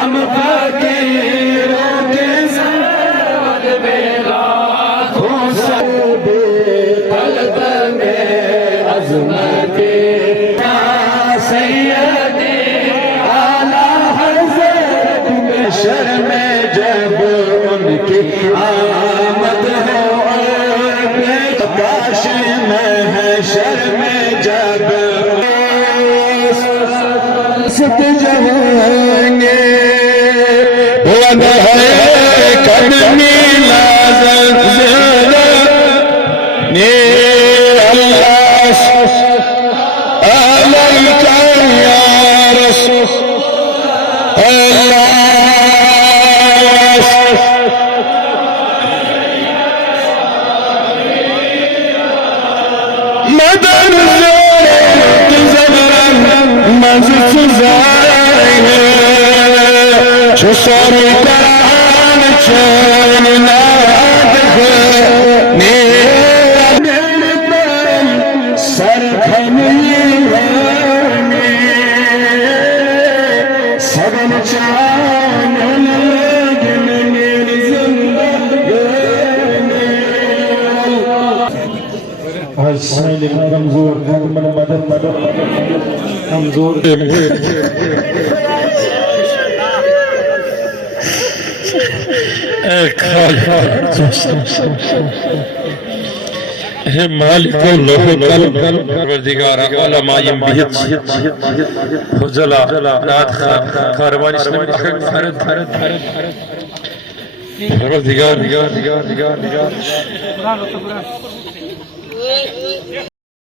हम फकीरों के सरवत बेला हो सब तलब में अज़मते सैयदे आला हज़रत में शर्मे जब उनकी आमद हो काश में है शर्मे जब सत जवाने वन है कदमी लाज़त ने अल्लाह अलैका या रसूल अल्लाह मदन मज़ ज़ाए जो सरकार चैन नाद ने सरखनी सबन चानन लगन मेरी जिंदगी कमजोर मदद कमजोर हे मालिक लोह कल परवरदिगार आलम आयम बिहित फजला नात कारवानी भारत परवरदिगार